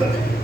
فاتحہ.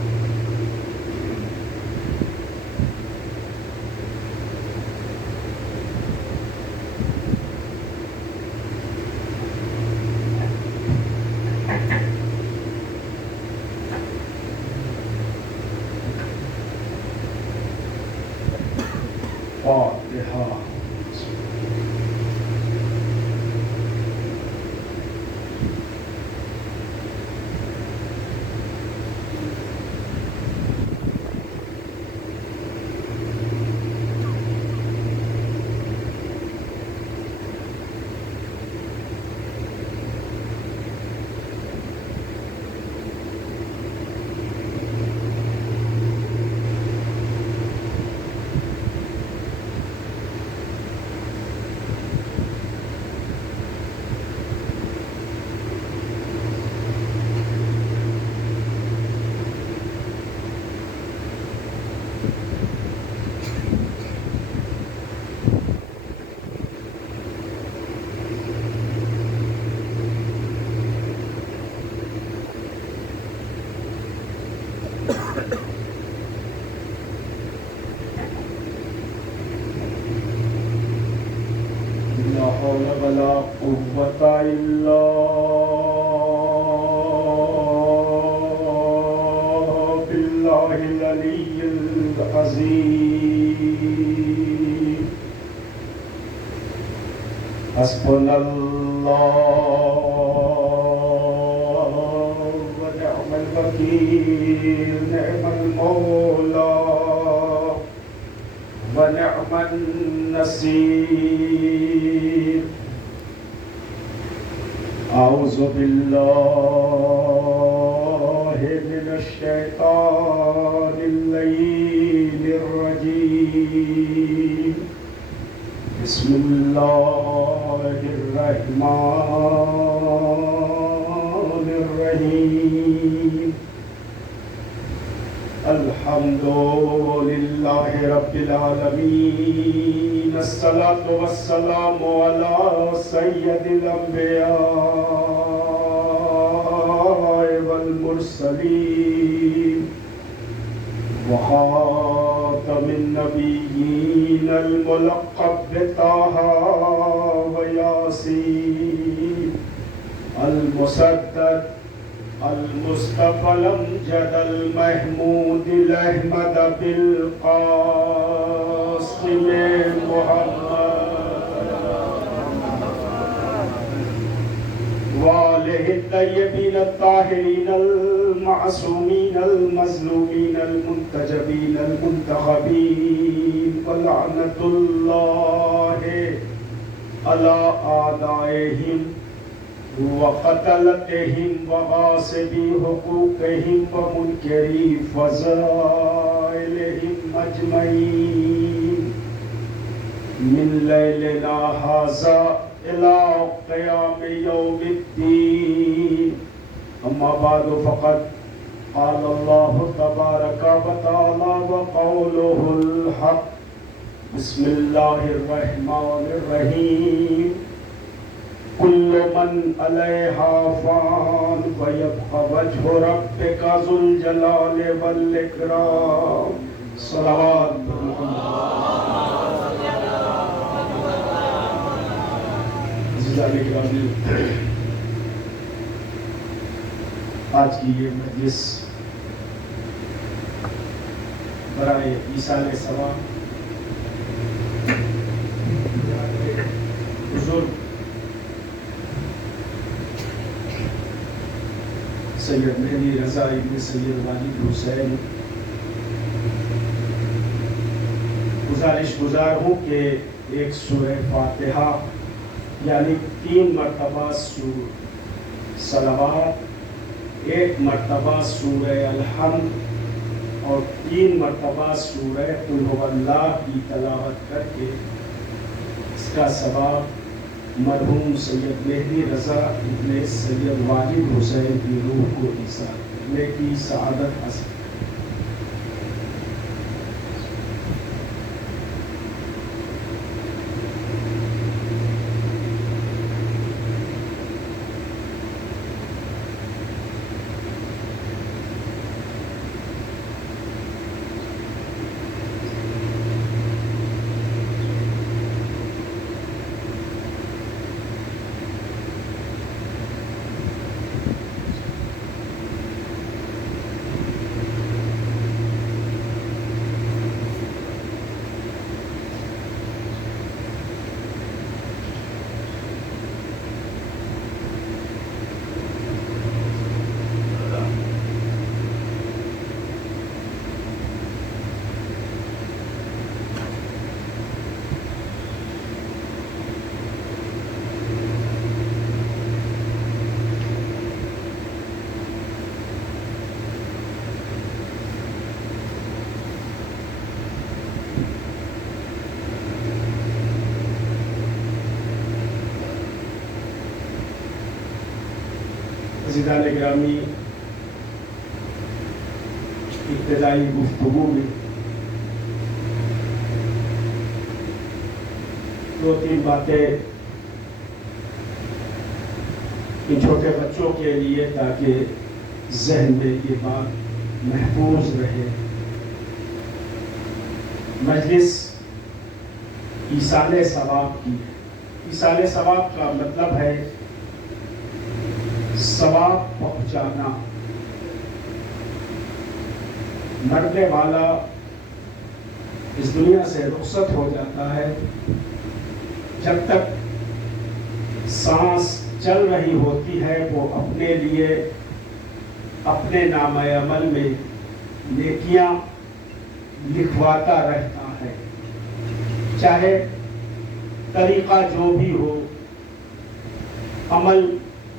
لا حول ولا قوة إلا بالله العلي العظيم. حسبنا الله ونعم الوكيل. نعم المولى ونعم النصير. أعوذ بالله من الشيطان اللعين الرجيم. بسم الله الرحمن الرحيم. الحمد لله رب العالمين. الصلاة والسلام على سيد الأنبياء والمرسلين وخاتم النبيين الملقب بطه وياسين المسدد المصطفى الأمجد المحمود الأحمد بالقاسم محمد وآله الطيبين الطاهرين المعصومين المظلومين المنتجبين المنتخبين. ولعنة الله على أعدائهم وقتلتهم وغاصبي حقوقهم ومنكري فضائلهم أجمعين من ليلنا هذا إلى قيام يوم الدين. أما بعد فقد قال الله تبارك وتعالى وقوله الحق. بسم الله الرحمن الرحيم. كل من عليها فان ويبقى وجه ربك ذو الجلال والإكرام. صلوات آج کی یہ مجلس برائے ایصال ثواب حضور سید مہدی رضا ابن سید واجد حسین گزارش گزار ہوں کہ ایک سورہ فاتحہ یعنی 3 مرتبہ سورہ صلوات، 1 مرتبہ سورہ الحمد اور 3 مرتبہ سورہ قل هو اللہ کی تلاوت کر کے اس کا ثواب مرحوم سید مہدی رضا ابن سید واجد حسین کی روح کو ایصال کرنے کی سعادت حاصل. عزیزان گرامی، ابتدائی گفتگو میں دو تین باتیں ان چھوٹے بچوں کے لیے تاکہ ذہن میں یہ بات محفوظ رہے۔ مجلس ایصال ثواب کی ہے۔ ایصال ثواب کا مطلب ہے ثواب پہنچانا۔ مرنے والا اس دنیا سے رخصت ہو جاتا ہے، جب تک سانس چل رہی ہوتی ہے وہ اپنے لیے اپنے نامہ عمل میں نیکیاں لکھواتا رہتا ہے، چاہے طریقہ جو بھی ہو، عمل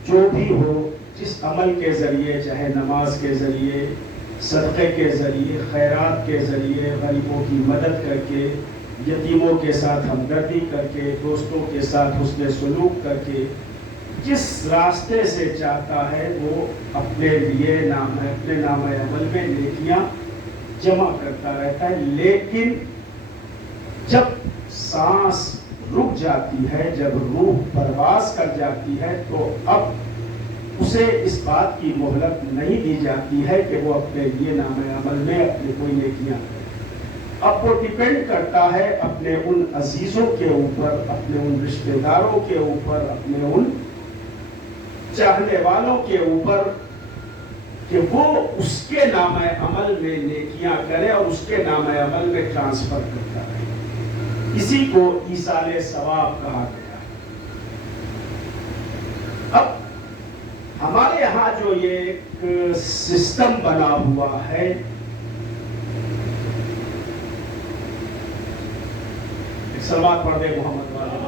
جو بھی ہو، جس عمل کے ذریعے، چاہے نماز کے ذریعے، صدقے کے ذریعے، خیرات کے ذریعے، غریبوں کی مدد کر کے، یتیموں کے ساتھ ہمدردی کر کے، دوستوں کے ساتھ حسن سلوک کر کے، جس راستے سے چاہتا ہے وہ اپنے لیے اپنے نامہ عمل میں نیکیاں جمع کرتا رہتا ہے۔ لیکن جب سانس رک جاتی ہے، جب روح پرواز کر جاتی ہے، تو اب اسے اس بات کی مہلت نہیں دی جاتی ہے کہ وہ اپنے لیے نامہ عمل میں اپنے کوئی نیکیاں کرے۔ اب وہ ڈیپینڈ کرتا ہے اپنے ان عزیزوں کے اوپر، اپنے ان رشتہ داروں کے اوپر، اپنے ان چاہنے والوں کے اوپر کہ وہ اس کے نامہ عمل میں نیکیاں کرے اور اس کے نامہ عمل میں ٹرانسفر کرتا رہے۔ اسی کو ایصال ثواب کہا گیا ہے۔ اب ہمارے یہاں جو یہ ایک سسٹم بنا ہوا ہے، صلوات پڑھ دے محمد والے۔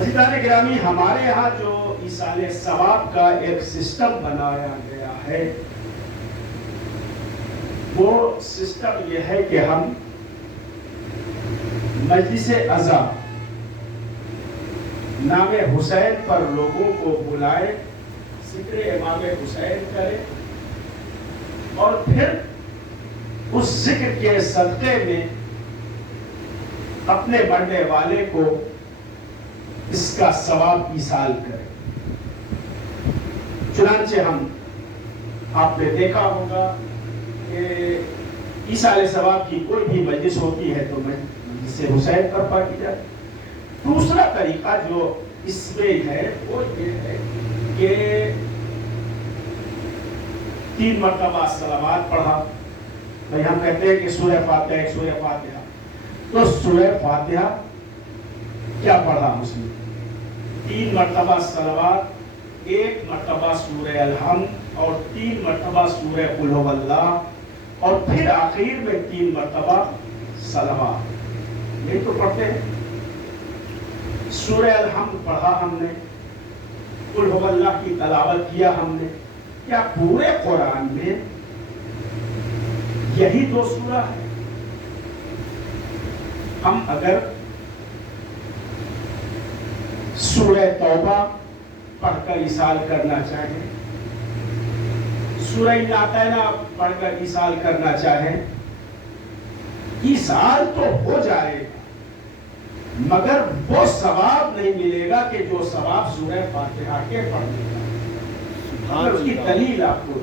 عزیزان گرامی، ہمارے یہاں جو ایصال ثواب کا ایک سسٹم بنایا گیا ہے، وہ سسٹم یہ ہے کہ ہم مجلس عزا نام حسین پر لوگوں کو بلائے، ذکر امام حسین کرے، اور پھر اس ذکر کے صدقے میں اپنے مرنے والے کو اس کا ثواب ایصال کرے۔ چنانچہ آپ نے دیکھا ہوگا کہ ایصال ثواب کی کوئی بھی مجلس ہوتی ہے تو مجلس حسین پر پڑھی جاتی۔ دوسرا طریقہ جو اس میں ہے وہ یہ ہے کہ 3 مرتبہ صلوات پڑھا۔ بھائی ہم کہتے ہیں کہ سورہ فاتحہ ایک سورہ فاتحہ، تو سورہ فاتحہ کیا پڑھا اس نے؟ 3 مرتبہ صلوات، 1 مرتبہ سورہ الحمد اور 3 مرتبہ سورہ قل هو اللہ، اور پھر آخر میں 3 مرتبہ صلوات۔ یہ تو پڑھتے ہیں۔ سورہ الحمد پڑھا ہم نے، قل هو اللہ کی تلاوت کیا ہم نے۔ کیا پورے قرآن میں یہی 2 سورہ ہے؟ ہم اگر سورہ توبہ پڑھ کر ایصال کرنا چاہیں، سورہ اعطینا پڑھ کر ایصال کرنا چاہیں، ایصال تو ہو جائے گا، مگر وہ ثواب نہیں ملے گا کہ جو ثواب سورہ فاتحہ کے پڑھنے کا۔ میں اس کی دلیل آپ کو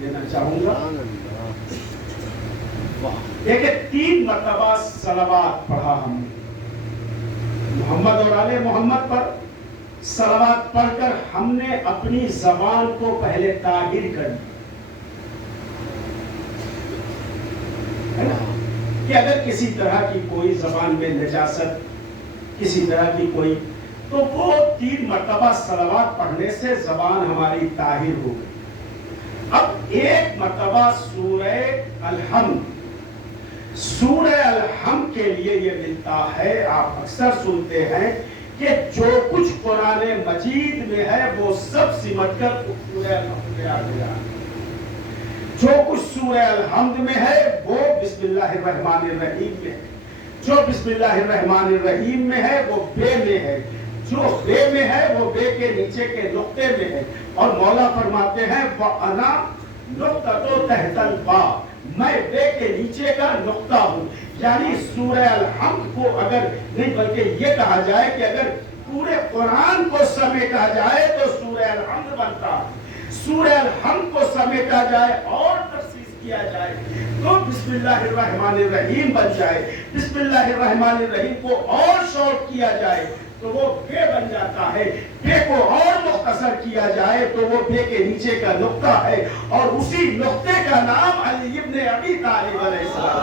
دینا چاہوں گا۔ دیکھیں، 3 مرتبہ صلوات پڑھا ہم نے محمد اور آل محمد پر۔ صلوات پڑھ کر ہم نے اپنی زبان کو پہلے طاہر کر دیا کہ اگر کسی طرح کی کوئی زبان میں نجاست، کسی طرح کی کوئی، تو وہ 3 مرتبہ صلوات پڑھنے سے زبان ہماری طاہر ہو گئی۔ اب 1 مرتبہ سورہ الحمد، سورہ الحمد کے لیے یہ ملتا ہے، آپ اکثر سنتے ہیں کہ جو کچھ قرآن مجید میں ہے وہ سب سمٹ کر سورہ الحمد میں آ گیا۔ جو کچھ سورہ الحمد میں ہے وہ بسم اللہ الرحمن الرحیم میں ہے، جو بسم اللہ الرحمن الرحیم میں ہے وہ بے میں ہے، جو بے میں ہے وہ بے کے نیچے کے نقطے میں ہے، اور مولا فرماتے ہیں وَأَنَا نُقْطَةُ تَحْتَ الْبَاءِ، میں بے کے نیچے کا نقطہ ہوں۔ یعنی سورہ الحمد کو اگر نہیں بلکہ یہ کہا جائے کہ اگر پورے قرآن کو سمیٹا جائے تو سورہ الحمد بنتا ہے، سورہ الحمد کو سمیٹا جائے اور تخصیص کیا جائے تو بسم اللہ الرحمن الرحیم بن جائے، بسم اللہ الرحمن الرحیم کو اور شارٹ کیا جائے تو وہ بے بن جاتا ہے، بے کو اور مختصر کیا جائے تو وہ بے کے نیچے کا نقطہ ہے، اور اسی نقطے کا نام علی ابن ابی طالب علیہ السلام۔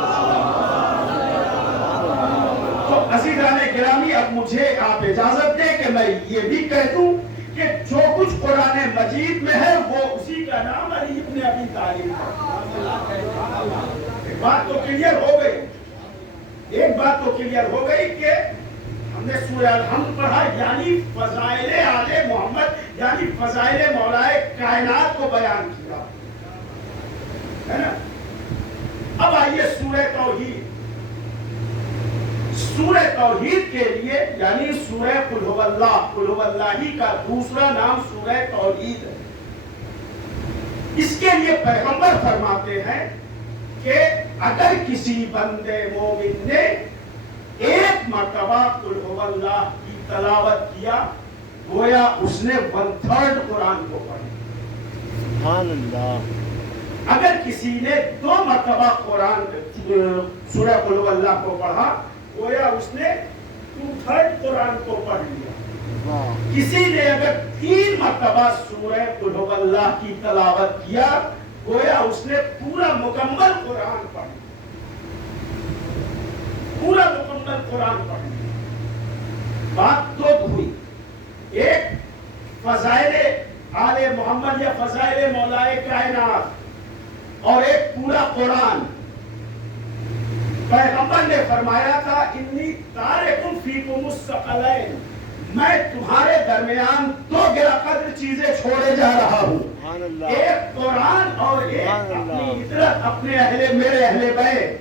تو عزیزان گرامی، اب مجھے آپ اجازت دیں کہ میں یہ بھی کہہ دوں کہ جو کچھ قرآن مجید میں ہے وہ اسی کا نام علی ابن ابی طالب ہے۔ ایک بات تو کلیئر ہو گئی، ایک بات تو کلیئر ہو گئی کہ ہم نے سورہ الحمد پڑھا، یعنی فضائل آل محمد، یعنی فضائل مولائے کائنات کو بیان کیا ہے نا۔ اب آئیے سورہ توحید، سورہ توحید کے لیے یعنی سورہ قل هو اللہ، قل هو اللہ کا دوسرا نام سورہ توحید ہے۔ اس کے لیے پیغمبر فرماتے ہیں کہ اگر کسی بندے مومن نے ایک مرتبہ قل هو اللہ کی تلاوت کیا گویا اس نے 1/3 قرآن کو پڑھا۔ سبحان اللہ۔ اگر کسی نے 2 مرتبہ قرآن سورہ قل هو اللہ کو پڑھا گویا اس نے 2/3 قرآن کو پڑھ لیا۔ کسی نے اگر 3 مرتبہ سورہ قل هو اللہ کی تلاوت کیا گویا اس نے پورا مکمل قرآن پڑھ لیا، پورا مکمل قرآن پڑھ لیا۔ بات دو ہوئی، ایک فضائل آل محمد یا فضائل مولائے کائنات اور ایک پورا قرآن۔ پیغمبر نے فرمایا تھا انی تارکم فیکم الثقلین، میں تمہارے درمیان 2 گرا قدر چیزیں چھوڑے جا رہا ہوں، ایک قرآن اور ایک اپنی عطرت، اپنے میرے اہل بیت۔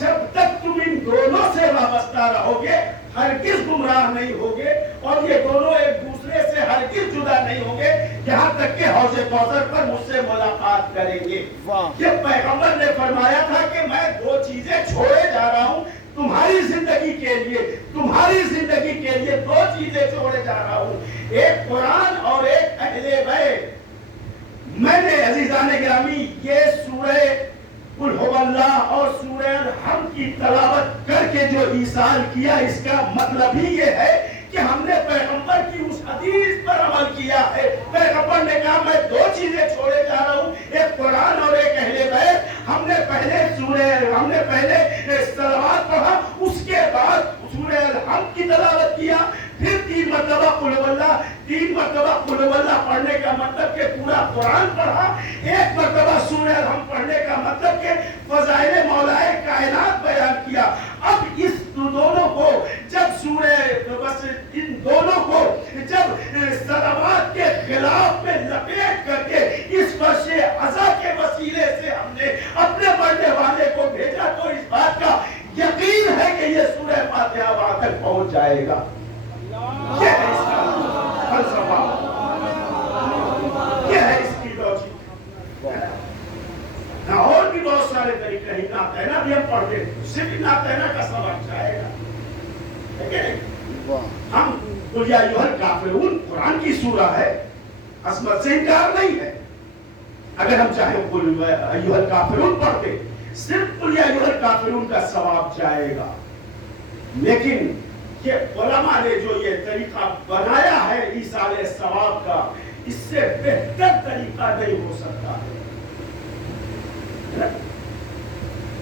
جب تک تم ان دونوں سے وابستہ رہو گے ہرگز گمراہ نہیں ہوگے، اور یہ دونوں ایک دوسرے سے ہرگز جدا نہیں ہوگے یہاں تک کہ حوض کوثر پر مجھ سے ملاقات کریں گے۔ یہ پیغمبر نے فرمایا تھا کہ میں 2 چیزیں چھوڑے جا رہا ہوں تمہاری زندگی کے لیے، تمہاری زندگی کے لیے 2 چیزیں چھوڑے جا رہا ہوں، ایک قرآن اور ایک اہل بیت۔ میں نے عزیزان گرامی یہ سورہ قل هو اللہ اور سورہ الحمد کی تلاوت کر کے جو ایصال کیا، اس کا مطلب ہی یہ ہے کہ ہم نے پیغمبر کی اس حدیث پر عمل کیا ہے۔ پیغمبر نے کہا میں 2 چیزیں چھوڑے جا رہا ہوں، ایک قرآن اور ایک اہل بیت۔ ہم نے پہلے صلوات پڑھا، اس کے بعد سورہ الحمد کی تلاوت کیا، پھر 3 مرتبہ قل هو اللہ، 3 مرتبہ قل هو اللہ پڑھنے کا مطلب کہ پورا قرآن پڑھا، 1 مرتبہ سورہ الحمد پڑھنے کا مطلب کہ فضائل مولائے کائنات بیان کیا۔ اب اس دونوں کو جب ان دونوں کو جب صلوات کے خلاف میں لپیٹ کر کے اس فرش عزا کے وسیلے سے ہم نے اپنے پڑھنے والے کو بھیجا تو اس بات کا یقین ہے کہ یہ سورہ فاتحہ وہاں تک پہنچ جائے گا۔ یہ ہے اس کا فلسفہ، یہ ہے اس کی لاجک۔ اور بھی بہت سارے طریقے ہیں، ناتینا بھی ہم پڑھ لیں، اس سے بھی ناتینا کا سبق جائے گا۔ ہم قل یا ایھا الکافرون قرآن کی سورہ ہے، عظمت سے انکار نہیں ہے، اگر ہم چاہیں قل یا ایھا الکافرون پڑھتے صرف قل یا ایھا الکافرون کا ثواب جائے گا، لیکن یہ علماء نے جو یہ طریقہ بنایا ہے ایصال ثواب کا، اس سے بہتر طریقہ نہیں ہو سکتا ہے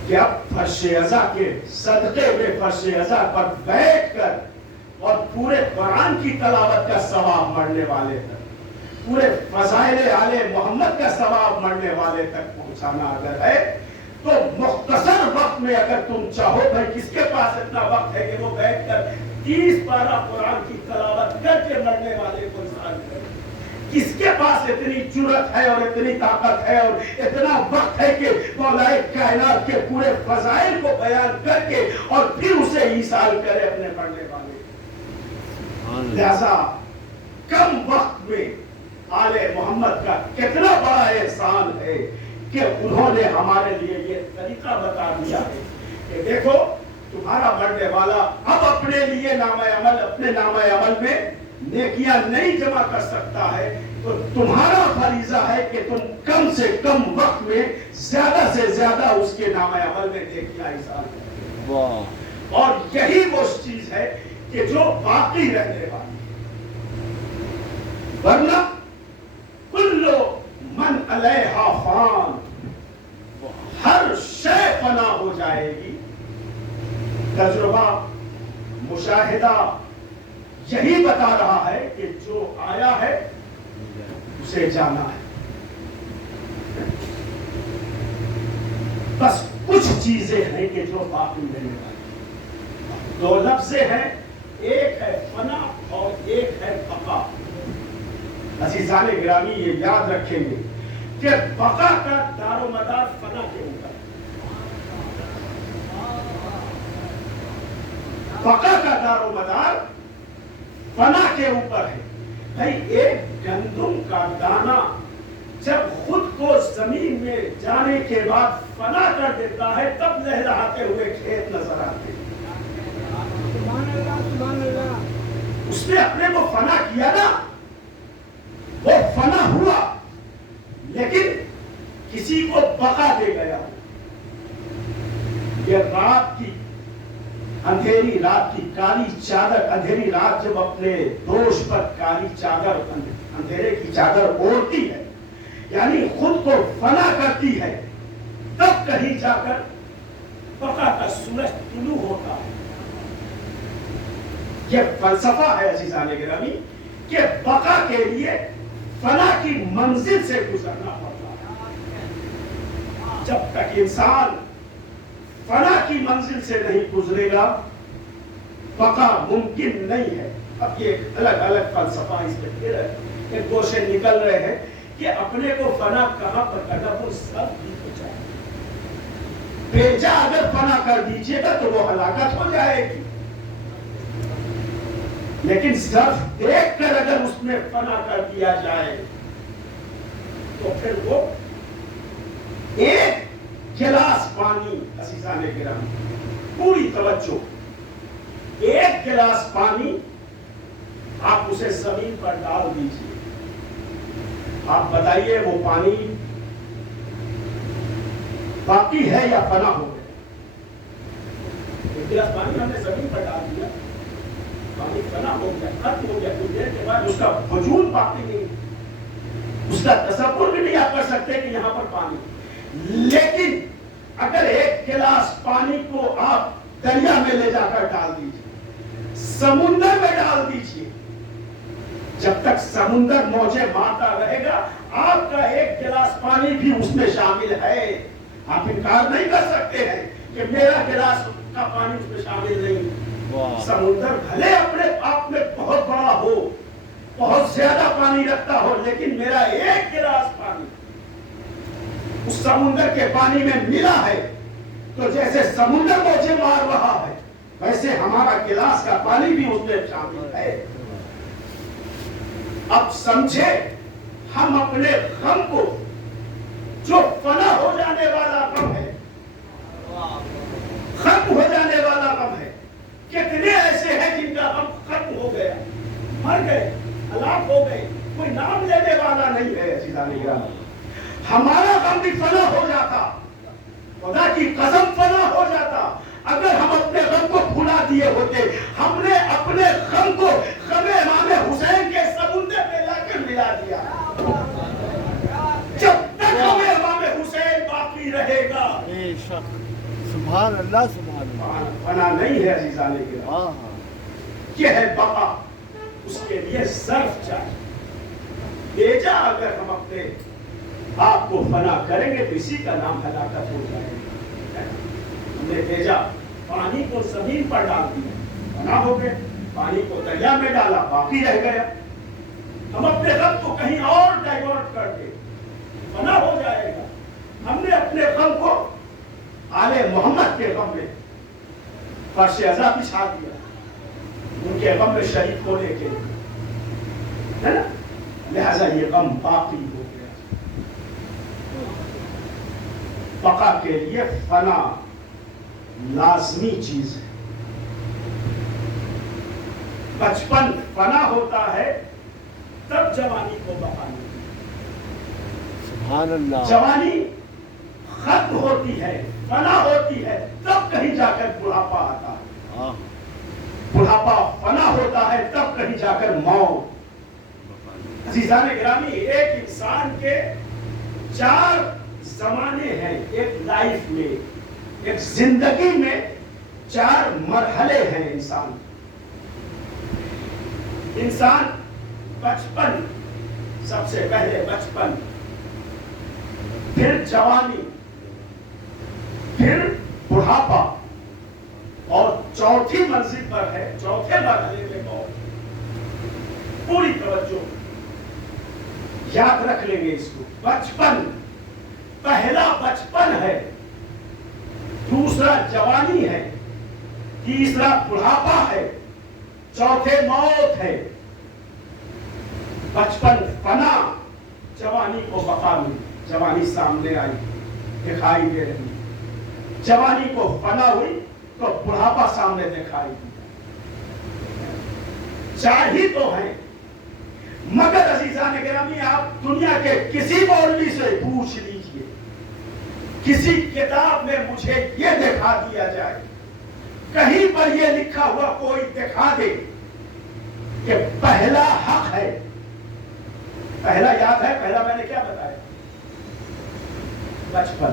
کہ اب فرش عزا کے صدقے میں فرش عزا پر بیٹھ کر اور پورے قرآن کی تلاوت کا ثواب مرنے والے تک، پورے فضائل آل محمد کا ثواب مرنے والے تک پہنچانا اگر ہے تو مختصر وقت میں اگر تم چاہو، بھائی کس کے پاس اتنا وقت ہے کہ وہ بیٹھ کر 30 پارہ قرآن کی تلاوت کر کے مرنے والے کو انسان کرے، کس کے پاس اتنی جرأت ہے اور اتنی طاقت ہے اور اتنا وقت ہے کہ مولائے کائنات کے پورے فضائل کو بیان کر کے اور پھر اسے ایصال کرے اپنے پڑھنے والے۔ لہذا کم وقت میں آلے محمد کا کتنا بڑا احسان ہے کہ انہوں نے ہمارے لیے یہ طریقہ بتا دیا ہے کہ دیکھو تمہارا مرنے والا اب اپنے لیے اپنے نامہ عمل میں نیکیاں نہیں جمع کر سکتا ہے، تو تمہارا فریضہ ہے کہ تم کم سے کم وقت میں زیادہ سے زیادہ اس کے نامہ عمل میں نیکیاں حساب کرو، اور یہی وہ چیز ہے کہ جو باقی رہنے والی، ورنہ کل من علیہا فان، ہر شے فنا ہو جائے گی۔ تجربہ مشاہدہ یہی بتا رہا ہے کہ جو آیا ہے اسے جانا ہے، بس کچھ چیزیں ہیں کہ جو باقی رہنے والی۔ دو لفظیں ہیں، ایک ہے فنا اور ایک ہے بقا۔ عزیزان گرامی یہ یاد رکھیں گے کہ بقا کا دار و مدار فنا کے اوپر، بقا کا دار و مدار فنا کے اوپر ہے۔ بھائی ایک گندم کا دانہ جب خود کو زمین میں جانے کے بعد فنا کر دیتا ہے تب لہراتے ہوئے کھیت نظر آتے ہیں۔ اس نے اپنے کو فنا کیا نا، وہ فنا ہوا، لیکن کسی کو بقا دے گیا۔ یہ رات کی اندھیری رات کی کالی چادر، اندھیری رات جب اپنے دوش پر کالی چادر، اندھیرے کی چادر اوڑھتی ہے، یعنی خود کو فنا کرتی ہے، تب کہیں جا کر بقا کا سورج طلوع ہوتا ہے۔ یہ فلسفہ ہے عزیزان گرامی کہ بقا کے لیے فنا کی منزل سے گزرنا پڑتا ہے۔ جب تک انسان فنا کی منزل سے نہیں گزرے گا بقا ممکن نہیں ہے۔ اب یہ الگ الگ فلسفہ اس میں پھر ایک گوشے نکل رہے ہیں کہ اپنے کو فنا کہاں پر کرنا، وہ سب بھی ہو جائے، بیجا اگر فنا کر دیجیے گا تو وہ ہلاکت ہو جائے گی، لیکن صرف دیکھ کر اگر اس میں فنا کر دیا جائے تو پھر وہ ایک گلاس پانی، عزیزان گرامی پوری توجہ، ایک گلاس پانی آپ اسے زمین پر ڈال دیجیے، آپ بتائیے وہ پانی باقی ہے یا فنا ہو گیا؟ ایک گلاس پانی ہم نے زمین پر ڈال دیا، پانی فنا ہو گیا، ختم ہو گیا، کچھ دیر کے بعد اس کا وجود باقی نہیں، اس کا تصور بھی نہیں آپ کر سکتے کہ یہاں پر پانی۔ لیکن اگر ایک گلاس پانی کو آپ دریا میں لے جا کر ڈال دیجیے، سمندر میں ڈال دیجیے، جب تک سمندر موجیں مارتا رہے گا آپ کا ایک گلاس پانی بھی اس میں شامل ہے۔ آپ انکار نہیں کر سکتے ہیں کہ میرا گلاس کا پانی اس میں شامل نہیں۔ سمندر بھلے اپنے آپ میں بہت بڑا ہو، بہت زیادہ پانی رکھتا ہو، لیکن میرا ایک گلاس پانی اس سمندر کے پانی میں ملا ہے، تو جیسے سمندر موجیں مار رہا ہے ویسے ہمارا گلاس کا پانی بھی اس میں شامل ہے۔ اب سمجھے ہم اپنے غم کو، جو فنا ہو جانے والا غم ہے، ختم ہو جانے والا غم ہے، کتنے ایسے ہیں جن کا غم ختم ہو گیا، مر گئے، ہلاک ہو گئے، کوئی نام لینے والا نہیں ہے۔ عزیزان گرامی ہمارا غم بھی فنا ہو جاتا، خدا کی قسم فنا ہو جاتا اگر ہم اپنے غم کو بھلا دیے ہوتے۔ ہم نے اپنے غم کو غم امام حسین کے سمندر میں لا کر ملا دیا۔ جب تک ہمیں امام حسین باقی رہے گا، سبحان اللہ سبحان اللہ، فنا نہیں ہے عزیزان گرامی، یہ ہے بقا، اس کے لیے ظرف چاہیے۔ بیجا اگر ہم اپنے آپ کو فنا کریں گے تو اسی کا نام ہلاکت ہو جائے گا۔ ہم نے بیجا پانی کو زمین پر ڈال دیا، فنا ہو گئے، پانی کو دریا میں ڈالا، باقی رہ گیا۔ ہم اپنے غم کو کہیں اور ڈائیورٹ کر کے فنا ہو جائے گا۔ ہم نے اپنے غم کو آل محمد کے غم میں فرش ازا بچھا دیا، ان کے کے غم میں شریک ہونے کے لیے، ہے نا؟ لہذا یہ غم باقی ہو گیا. بقا کے لیے فنا لازمی چیز ہے. بچپن فنا ہوتا ہے تب جوانی کو بقا ملتی ہے. سبحان اللہ. جوانی ختم ہوتی ہے، فنا ہوتی ہے، تب کہیں جا کر بڑھاپا آتا ہے. بڑھاپا فنا ہوتا ہے تب کہیں جا کر موت. عزیزان گرامی، ایک انسان کے 4 زمانے ہیں. ایک لائف میں، ایک زندگی میں 4 مرحلے ہیں انسان. بچپن، سب سے پہلے بچپن، پھر جوانی، پھر بڑھاپا، اور چوتھی منزل پر ہے، چوتھے مرحلے میں موت. پوری توجہ یاد رکھ لیں گے اس کو. بچپن، پہلا بچپن ہے، دوسرا جوانی ہے، تیسرا بڑھاپا ہے، چوتھے موت ہے. بچپن فنا، جوانی کو بقا ملی. جوانی سامنے آئی، دکھائی دے رہی. جوانی کو فنا ہوئی تو بڑھاپا سامنے دکھائی دی. 4 ہی تو ہیں. مگر عزیزان گرامی، آپ دنیا کے کسی مولوی سے پوچھ لیجئے، کسی کتاب میں مجھے یہ دکھا دیا جائے، کہیں پر یہ لکھا ہوا کوئی دکھا دے کہ پہلا حق ہے. پہلا یاد ہے؟ پہلا میں نے کیا بتایا؟ بچپن.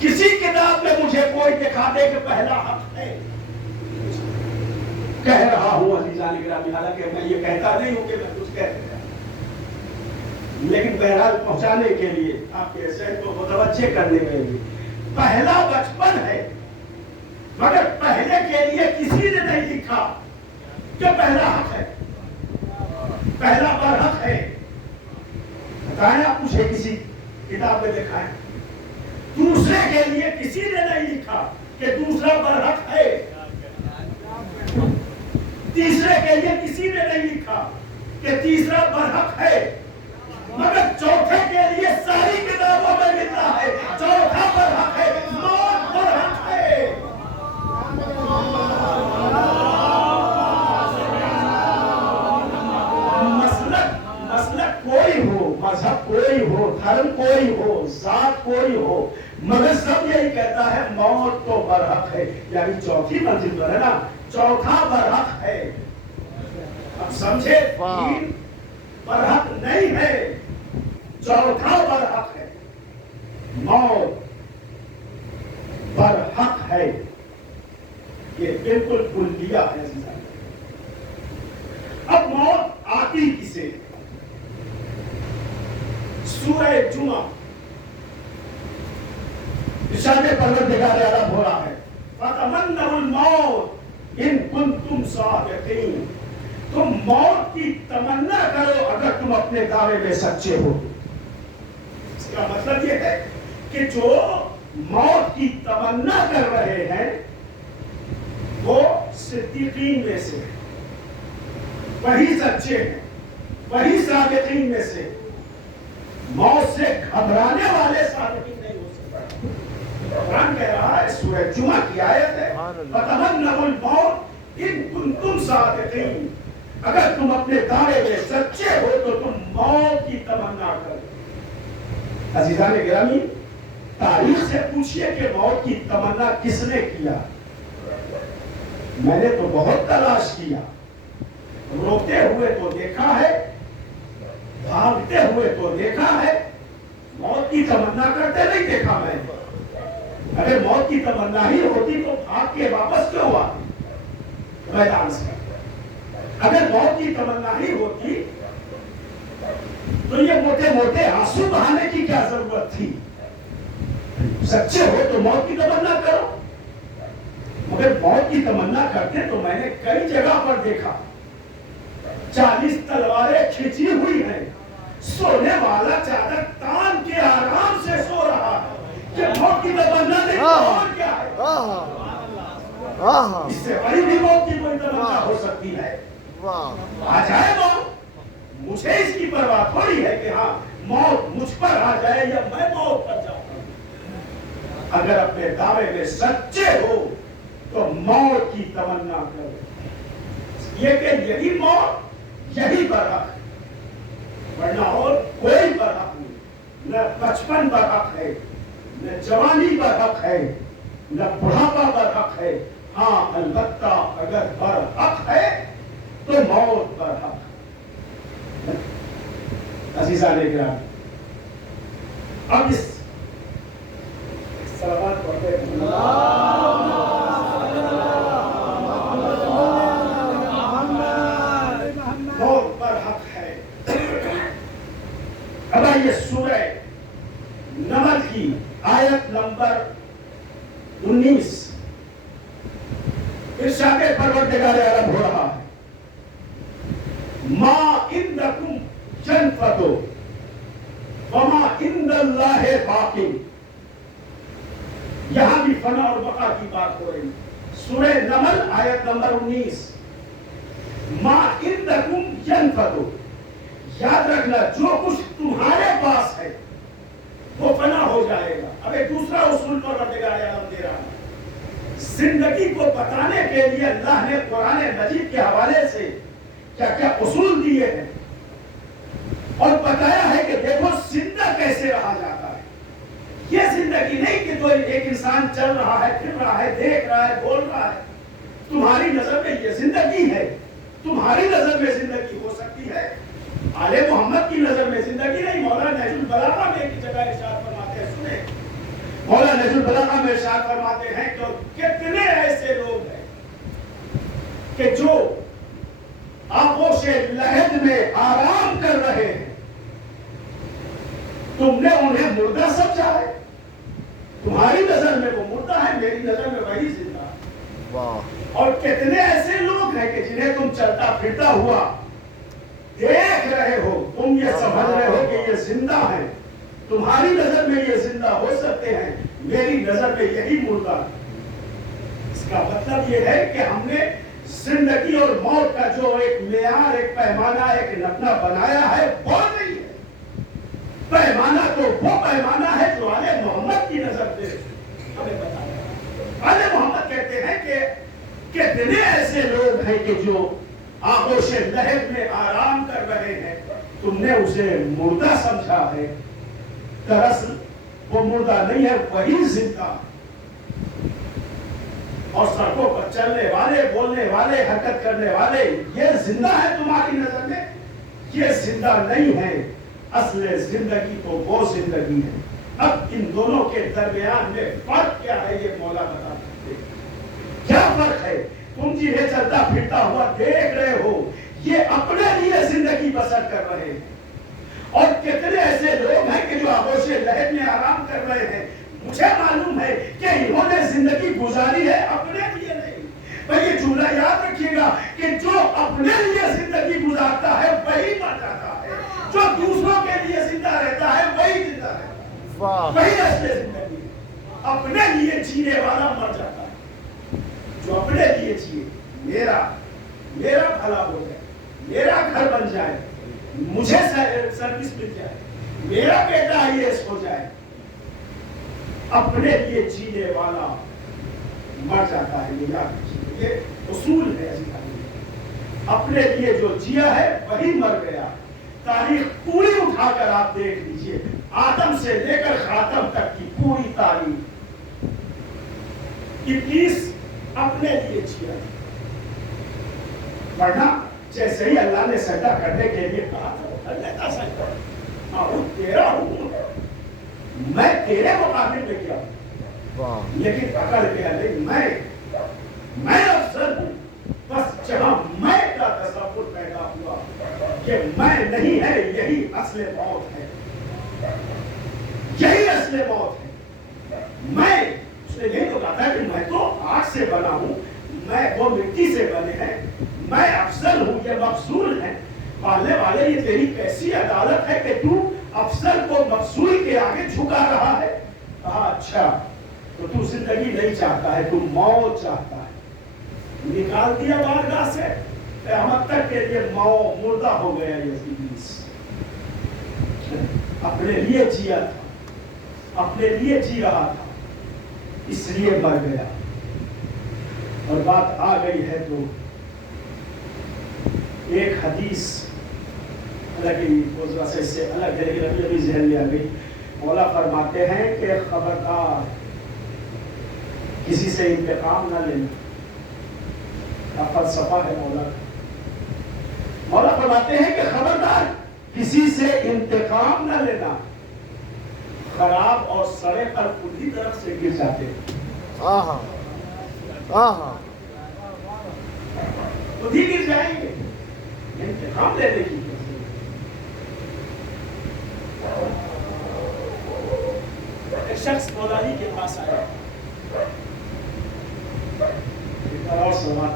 کسی کتاب میں مجھے کوئی دکھا دے کہ پہلا حق ہے. کہہ رہا ہوں عزیزان گرامی، حالانکہ میں یہ کہتا نہیں ہوں کہ میں کچھ کہہ رہا ہوں، لیکن بہرحال پہنچانے کے لیے، آپ کے ذہن کو متوجہ کرنے کے لیے. پہلا بچپن ہے، مگر پہلے کے لیے کسی نے نہیں لکھا کہ پہلا حق ہے، پہلا برحق ہے. بتائیں آپ مجھے کسی کتاب میں لکھا ہے. دوسرے کے لیے کسی نے نہیں لکھا کہ دوسرا برحق ہے. تیسرے کے لیے کسی نے نہیں لکھا کہ تیسرا برحق ہے. مگر چوتھے کے لیے ساری کتابوں میں لکھا ہے چوتھا برحق ہے، موت برحق ہے. مسلک کوئی ہو، مذہب کوئی ہو، دھرم کوئی ہو، ذات کوئی ہو، مگر سب یہی کہتا ہے موت تو برحق ہے. یعنی چوتھی منزل پر ہے نا، چوتھا برحق ہے. اب سمجھے، تین برحق نہیں ہے، چوتھا برحق ہے. موت برحق ہے. یہ بالکل کلیہ ہے. اب موت آتی کسے؟ سورہ جمعہ ارشاد پروردگار عالم ہو رہا ہے، فَتَمَنَّوُا الْمَوْتَ إِن كُنتُمْ صَادِقِينَ. تم موت کی تمنا کرو اگر تم اپنے دعوے میں سچے ہو. اس کا مطلب یہ ہے کہ جو موت کی تمنا کر رہے ہیں وہ صدیقین میں سے ہیں، وہی سچے ہیں، وہی صادقین میں سے. موت سے گھبرانے والے صادقین نہیں ہو سکتا. قرآن کہہ رہا ہے، سورہ جمعہ کی آیت ہے، فَتَمَنَّوُا الْمَوْتَ إِن كُنتُمْ صَادِقِينَ. اگر تم اپنے دعوے میں سچے ہو تو تم موت کی تمنا کرو. عزیزان گرامی، تاریخ سے پوچھئے کہ موت کی تمنا کس نے کیا. میں نے تو بہت تلاش کیا، روتے ہوئے تو دیکھا ہے، بھاگتے ہوئے تو دیکھا ہے، موت کی تمنا کرتے نہیں دیکھا میں نے. اگر موت کی تمنا ہی ہوتی تو بھاگ کے واپس کیوں آتی میدان سے؟ اگر موت کی تمنا ہی ہوتی تو یہ موٹے موٹے آنسو بہانے کی کیا ضرورت تھی؟ سچے ہو تو موت کی تمنا کرو. مگر موت کی تمنا کرتے تو میں نے کئی جگہ پر دیکھا 40 تلواریں کھینچی ہوئی ہیں، سونے والا چادر تان کے آرام سے سو رہا ہے. کہ موت کی تمنا نہیں تو اور کیا ہے؟ اس سے بڑی بھی موت کی کوئی تمنا ہو سکتی ہے، واہ آ جائے موت، مجھے اس کی پرواہ تھوڑی ہے کہ ہاں موت مجھ پر آ جائے یا میں موت پر جاتا ہوں۔ اگر اپنے دعوے میں سچے ہو تو موت کی تمنا کرو، یہ کہ یہی موت یہی برحق ہے، ورنہ اور کوئی برحق نہیں۔ نہ بچپن برحق ہے، نہ جوانی برحق ہے، نہ بڑھاپا برحق ہے، ہاں البتہ اگر برحق ہے تو موت برحق ہے۔ عزیزان اکرام، اب اس صلوات پڑھتے ہیں۔ موت برحق ہے۔ اب آئیے سورہ نمل کی آیت نمبر 19، ارشاد پروردگار عالم ہو رہا ہے، ما عندکم ينفد وما عند اللہ باق۔ یہاں بھی فنا اور بقا کی بات ہو رہی ہے۔ سورہ نمل آیت نمبر 19، ما عندکم ينفد، یاد رکھنا جو کچھ تمہارے پاس ہے وہ فنا ہو جائے گا۔ اب ایک دوسرا اصول پروردگار عالم دے رہا ہے، زندگی کو بتانے کے لیے اللہ نے قرآن مجید کے حوالے سے کیا کیا اصول دیے ہیں اور بتایا ہے کہ دیکھو زندہ کیسے رہا جاتا ہے۔ یہ زندگی نہیں کہ جو ایک انسان چل رہا ہے، پھر رہا ہے، دیکھ رہا ہے، بول رہا ہے۔ تمہاری نظر میں یہ زندگی ہے، تمہاری نظر میں زندگی ہو سکتی ہے، آل محمد کی نظر میں زندگی نہیں۔ مولانا نہج البلاغہ میں ایک جگہ ارشاد فرماتے ہیں، سنیں، مولانا نہج البلاغہ میں ارشاد فرماتے ہیں کہ کتنے ایسے لوگ ہیں کہ جو آغوش لحد میں آرام کر رہے ہیں، تم نے انہیں مردہ سمجھا ہے، تمہاری نظر میں وہ مردہ ہے، میری نظر میں وہی زندہ ہے۔ واہ اور کتنے ایسے لوگ ہیں کہ جنہیں تم چلتا پھرتا ہوا دیکھ رہے ہو، تم یہ سمجھ رہے ہو کہ یہ زندہ ہے، تمہاری نظر میں یہ زندہ ہو سکتے ہیں، میری نظر میں یہی مردہ ہے۔ اس کا مطلب یہ ہے کہ ہم نے زندگی اور موت کا جو ایک معیار، ایک پیمانہ، ایک نپنا بنایا ہے وہ نہیں ہے۔ پیمانہ تو وہ پیمانہ ہے جو آل محمد کی نظر سے ہمیں بتایا۔ آل محمد کہتے ہیں کہ کتنے ایسے لوگ ہیں کہ جو آغوش لہد میں آرام کر رہے ہیں، تم نے اسے مردہ سمجھا ہے، دراصل وہ مردہ نہیں ہے، وہی زندہ۔ اور سڑکوں پر چلنے والے، بولنے والے، حرکت کرنے والے، یہ زندہ ہے تمہاری نظر میں، یہ زندہ نہیں ہے۔ اصل زندگی تو وہ زندگی ہے۔ اب ان دونوں کے درمیان میں فرق کیا ہے یہ مولا بتا سکتے ہیں۔ کیا فرق ہے؟ تم جنہیں چلتا پھرتا ہوا دیکھ رہے ہو، یہ اپنے لیے زندگی بسر کر رہے ہیں، اور کتنے ایسے لوگ ہیں کہ جو آغوش لہد میں آرام کر رہے ہیں۔ مجھے معلوم ہے کہ انہوں نے زندگی گزاری ہے اپنے لیے نہیں۔ بھئی یہ جملہ یاد رکھیے گا کہ جو اپنے لیے زندگی گزارتا ہے وہی مر جاتا ہے، جو دوسروں کے لیے زندہ رہتا ہے وہی زندہ رہتا ہے۔ وہی اصل زندگی ہے۔ اپنے لیے جینے والا مر جاتا ہے، جو اپنے لیے جیے، میرا بھلا ہو جائے، میرا گھر بن جائے، مجھے سروس مل جائے، میرا بیٹا IAS ہو جائے، اپنے لیے جینے والا مر جاتا ہے۔ یہ یاد رکھیے، یہ اصول ہے۔ اپنے لیے جو جیا ہے وہی مر گیا۔ تاریخ پوری اٹھا کر آپ دیکھ لیجئے، آدم سے لے کر خاتم تک کی پوری تاریخ، ابلیس اپنے لیے جیا، ورنہ جیسے ہی اللہ نے سجدہ کرنے کے لیے کہا تھا وہ کر لیتا سجدہ۔ تیرا ہوں میں، تیرے مقابل میں کیا ہوں، لیکن پکڑ گیا نہیں، میں افضل ہوں۔ بس جہاں میں کا تصور پیدا ہوا کہ میں نہیں ہے، یہی اصل موت ہے، یہی اصل موت ہے۔ میں، اس نے یہی تو کہا تھا کہ میں تو آگ سے بنا ہوں، میں وہ مٹی سے بنے ہیں، میں افضل ہوں، یہ مفضول ہے۔ پالنے والے یہ تیری کیسی عدالت ہے کہ تو افضل کو مفضول کے آگے جھکا رہا ہے؟ کہا اچھا تو زندگی نہیں چاہتا ہے، تو موت چاہتا ہے۔ نکال دیا بارگاہ سے، قیامت تک کے لیے مردہ ہو گیا یہ ابلیس۔ اپنے لیے جیا تھا، اپنے لیے جی رہا تھا، اس لیے مر گیا۔ اور بات آ گئی ہے تو ایک حدیث الگ سے الگ ہے، لیکن ابھی ذہن میں آ گئی۔ مولا فرماتے ہیں کہ خبردار کسی سے انتقام نہ لینا، کا فلسفہ ہے مولا کا۔ مولا فرماتے ہیں کہ خبردار کسی سے انتقام نہ لینا، خراب اور سڑے پر خود ہی طرف سے گر جاتے ہیں، خود ہی گر جائیں گے، انتقام لینے کی۔ ایک شخص مولانا کے پاس آیا، اور سوال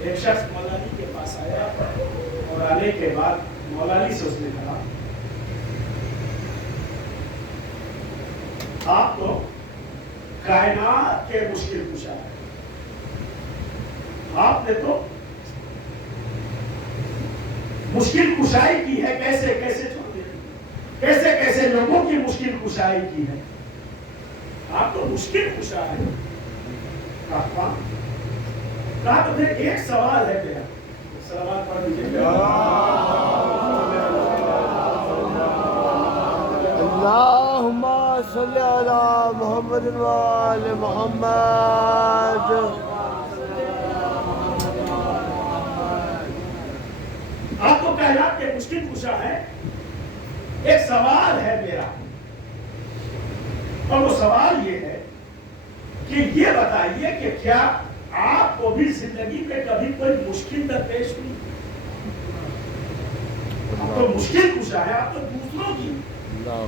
ایک شخص مولانا کے پاس آیا اور آنے کے بعد مولانا سے اس نے کہا آپ تو کائنات کے مشکل کشا ہے، آپ نے تو مشکل کشائی کی ہے، کیسے کیسے کیسے کیسے لوگوں کی مشکل کشائی کی ہے، آپ تو مشکل کشا ہے۔ کہا تو پھر ایک سوال ہے میرا، سوال پڑھ دیجیے۔ اللہم صلی علی محمد و آل محمد۔ آپ تو کائنات کے مشکل کشا ہے، ایک سوال ہے میرا، اور وہ سوال یہ ہے کہ یہ بتائیے کہ کیا آپ کو بھی زندگی میں کبھی کوئی مشکل درپیش ہوئی؟ آپ تو مشکل کشا ہے، آپ تو دوسروں کی،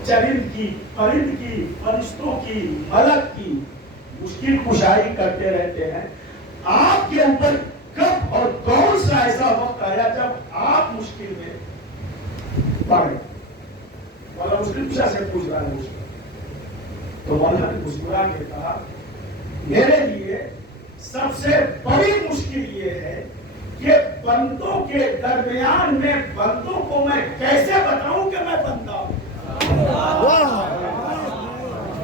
چرند کی، پرند کی، فرشتوں کی، ملک کی مشکل کشائی کرتے رہتے ہیں۔ آپ کے اوپر کب اور کون سا ایسا وقت آیا جب آپ مشکل میں پڑے؟ مولانا مشکل کشا سے پوچھ رہا ہے، تو مولانا نے مسکرا کے کہا میرے لیے سب سے بڑی مشکل یہ ہے کہ بندوں کے درمیان میں بندوں کو میں کیسے بتاؤں کہ میں بندہ ہوں۔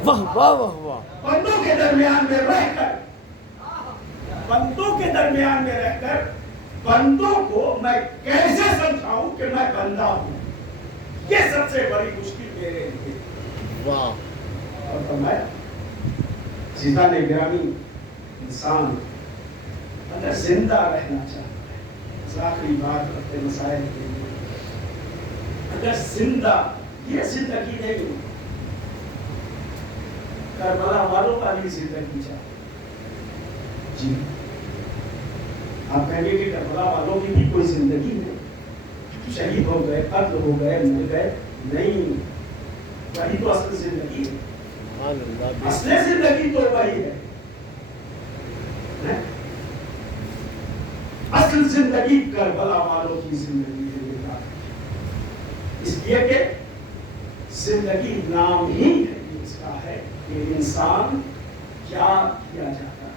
واہ واہ واہ واہ۔ بندوں کے درمیان میں رہ کر، بندوں کے درمیان میں رہ کر بندوں کو میں کیسے سمجھاؤں کہ میں بندہ ہوں، یہ سب سے بڑی مشکل میرے لیے۔ واہ۔ اور فرمایا سیدھا نے گرامی انسان اگر زندہ رہنا چاہتا ہے، آخری بات اپنے مسائل کے لیے، اگر زندہ، یہ زندگی نہیں، کربلا والوں کا بھی زندگی چاہتے جی، آپ کہیں گے کہ کربلا والوں کی بھی کوئی زندگی نہیں، شہید ہو گئے، قتل ہو گئے، مر گئے، نہیں، وہی تو اصل زندگی ہے، اصل زندگی تو وہی ہے، اصل زندگی کربلا والوں کی زندگی ہے، اس لیے کہ زندگی نام ہی اس کا ہے کہ انسان یاد کیا جاتا ہے۔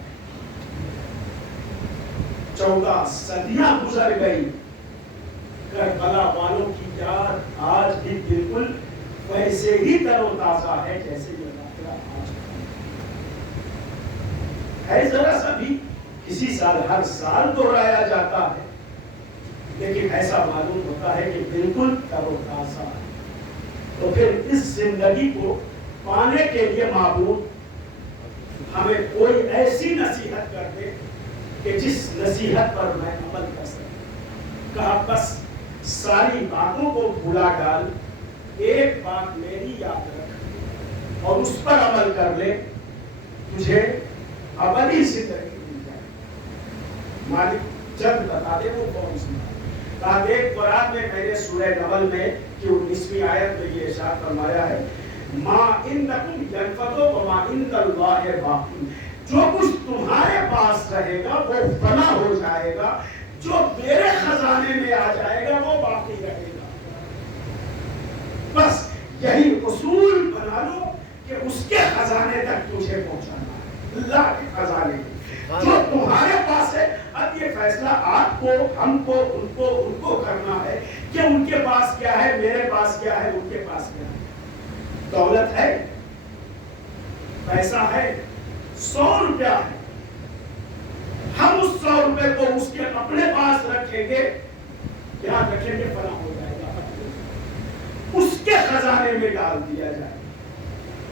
14 صدیاں گزر گئی، کربلا والوں کی یاد آج بھی بالکل ویسے ہی تر و تازہ ہے جیسے یہ واقعہ آج ہے۔ ذرا سا بھی کسی سال، ہر سال دہرایا جاتا ہے، لیکن ایسا معلوم ہوتا ہے کہ بالکل تر و تازہ ہے۔ تو پھر اس زندگی کو پانے کے لیے معبود ہمیں کوئی ایسی نصیحت کر دے کہ جس نصیحت پر میں عمل کر سکوں۔ کہا بس ساری باتوں کو بھولا ڈال، ایک بات میری یاد رکھ اور اس پر عمل کر لے، تجھے ابدی زندگی مل جائے۔ مالک جلد بتا دے وہ کون سی بات۔ کہا دیکھ قرآن میں نے سورہ نمل میں کہ 19ویں آیت میں یہ ارشاد فرمایا ہے ما عندکم ینفد وما عند اللہ باق، جو کچھ تمہارے پاس رہے گا وہ فنا ہو جائے گا، جو میرے خزانے میں آ جائے گا وہ باقی رہے گا۔ بس یہی اصول بنا لو، کہ اس کے خزانے تک تجھے پہنچانا ہے، اللہ کے خزانے جو تمہارے پاس ہے. اب یہ فیصلہ آپ کو، ہم کو، ان کو کرنا ہے کہ ان کے پاس کیا ہے، میرے پاس کیا ہے، ان کے پاس کیا ہے. دولت ہے، پیسہ ہے، 100 روپیہ ہے، ہم اس 100 روپے کو اس کے اپنے پاس رکھیں گے، یاد رکھیں گے فنا ہو جائے گا، اس کے خزانے میں ڈال دیا جائے.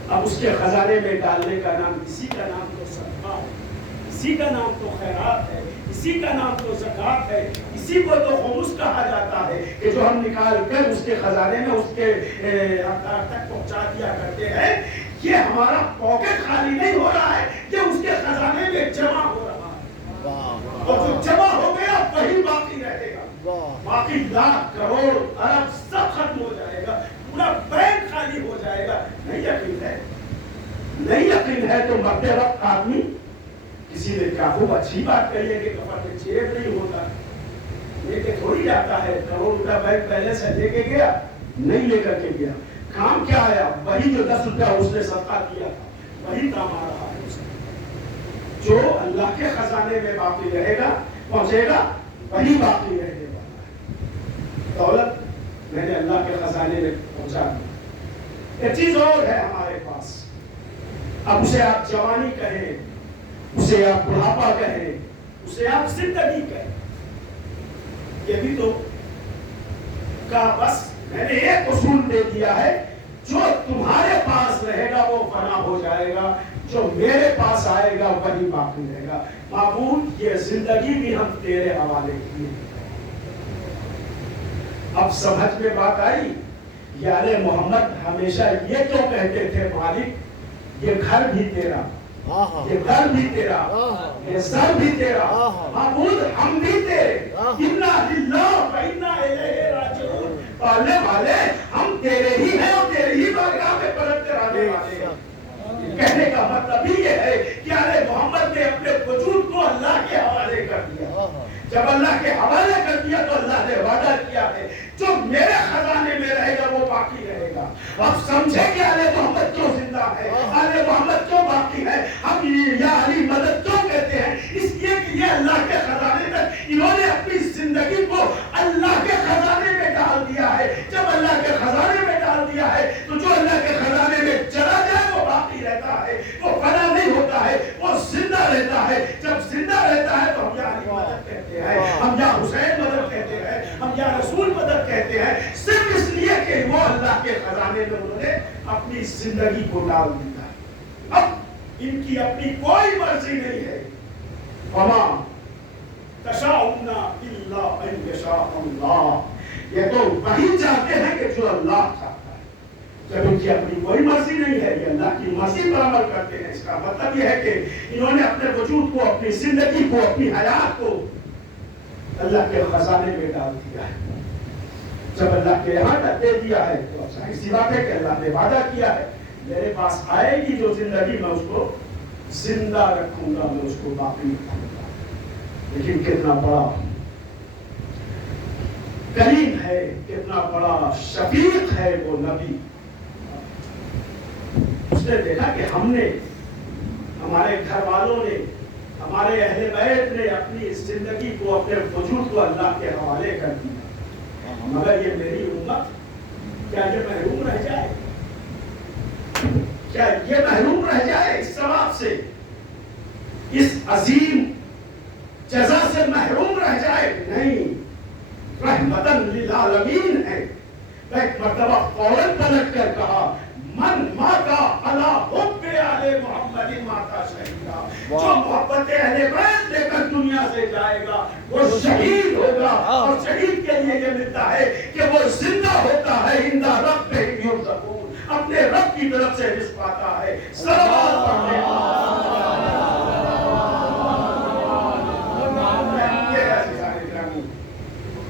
اب اس کے خزانے میں ڈالنے کا نام، اسی کا نام تو صدقہ ہے، اسی کا نام تو خیرات ہے، اسی کا نام تو زکات ہے، اسی کو تو خمس کہا جاتا ہے کہ جو ہم نکال کر اس کے خزانے میں اس کے تک پہنچا دیا کرتے ہیں. یہ ہمارا پاکٹ خالی نہیں ہو رہا ہے، یہ اس کے خزانے میں جمع ہو رہا ہے، اور جو جمع ہو گیا وہی باقی رہے گا. باقی لاکھ کروڑ ارب سب ختم ہو جائے گا، پورا بینک خالی ہو جائے گا. نہیں یقین ہے، نہیں یقین ہے تو مرتے وقت آدمی، کسی نے کہا خوب اچھی بات کہی ہے کہ کفن میں چیب نہیں ہوتا، لے کے تھوڑی جاتا ہے، کروڑ روپیہ بینک پہلے سے لے کے گیا، نہیں لے کر کے گیا. کام کیا آیا؟ وہی جو 10 روپیہ اس نے صدقہ کیا تھا وہی کام آ رہا ہے. جو اللہ کے خزانے میں باقی رہے گا، پہنچے گا، وہی باقی رہنے والا ہے. دولت میں نے اللہ کے خزانے میں پہنچا دی. ایک چیز اور ہے ہمارے پاس، اب اسے آپ جوانی کہیں، اسے آپ بڑھاپا کہیں، اسے آپ زندگی کہیں، یہ بھی تو کہا بس میں نے ایک اصول دے دیا ہے، جو تمہارے پاس رہے گا وہ فنا ہو جائے گا، جو میرے پاس آئے گا وہی باقی رہے گا. معبود یہ زندگی بھی ہم تیرے حوالے کی. اب سمجھ میں بات آئی؟ یا محمد ہمیشہ یہ کیوں کہتے تھے مالک یہ گھر بھی تیرا، یہ گھر بھی تیرا، یہ سر بھی تیرا، معبود ہم بھی تیرے، انا للہ و انا الیہ راجعون، پالنے والے ہم تیرے ہی ہیں اور تیرے ہی بارگاہ میں پلٹتے رہنے والے ہیں. کہنے کا مطلب ہی یہ ہے کہ محمد نے اپنے وجود کو اللہ کے حوالے کر دیا. جب اللہ کے حوالے کر دیا تو اللہ نے وعدہ کیا ہے جو میرے خزانے میں رہے گا وہ باقی رہے گا. اب سمجھے کہ محمد کیوں زندہ ہے، محمد کیوں باقی ہے، ہم یا علی مدد کیوں کہتے ہیں؟ اس لیے کہ یہ اللہ کے خزانے تک انہوں نے اپنی زندگی کو اللہ کے خزانے میں ڈال دیا ہے. جب اللہ کے خزانے میں ڈال دیا ہے تو جو اللہ کے خزانے میں چلا جائے وہ باقی رہتا ہے، وہ فنا نہیں ہوتا ہے، وہ زندہ رہتا ہے. جب زندہ رہتا ہے تو ہم یا علی مدد کہتے ہیں، ہم یا حسین مدد کہتے ہیں، ہم یا رسول مدد کہتے ہیں، صرف اس لیے کہ وہ اللہ کے خزانے میں انہوں نے اپنی زندگی کو ڈال دیا. اب ان کی اپنی کوئی مرضی نہیں ہے. وما تشاءون الا ان یشاء اللہ، یہ تو وہی چاہتے ہیں کہ جو اللہ چاہتا ہے. جب ان کی اپنی کوئی مرضی نہیں ہے، یہ اللہ کی مرضی پر عمل کرتے ہیں. اس کا مطلب یہ ہے کہ انہوں نے اپنے وجود کو، اپنی زندگی کو، اپنی حیات کو اللہ کے خزانے میں ڈال دیا ہے. جب اللہ کے یہاں تک دے دیا ہے تو ظاہر سی بات ہے کہ اللہ نے وعدہ کیا ہے میرے پاس آئے گی جو زندگی میں اس کو زندہ رکھوں گا، میں اس کو باقی رکھوں گا. لیکن کتنا بڑا کریم ہے، کتنا بڑا شفیق ہے وہ نبی. اس نے دیکھا کہ ہم نے، ہمارے گھر والوں نے، ہمارے اہل بیت نے اپنی زندگی کو، اپنے وجود کو اللہ کے حوالے کر دیا، مگر یہ میری امت کیا یہ محروم رہ جائے؟ کیا یہ محروم رہ جائے اس ثواب سے، اس عظیم جزا سے محروم رہ جائے؟ نہیں، رحمتن للعالمین ہے. ایک مرتبہ فوراً پلٹ کر کہا من ماتا علی حب آل محمد ماتا شہیدا، جو محبت اہل بیت لے کر دنیا سے جائے گا وہ شہید ہوگا. اور شہید کے لیے یہ ملتا ہے کہ وہ زندہ ہوتا ہے، عند ربہ یرزقون، اپنے رب کی طرف سے رزق پاتا ہے. صلوات پڑھنے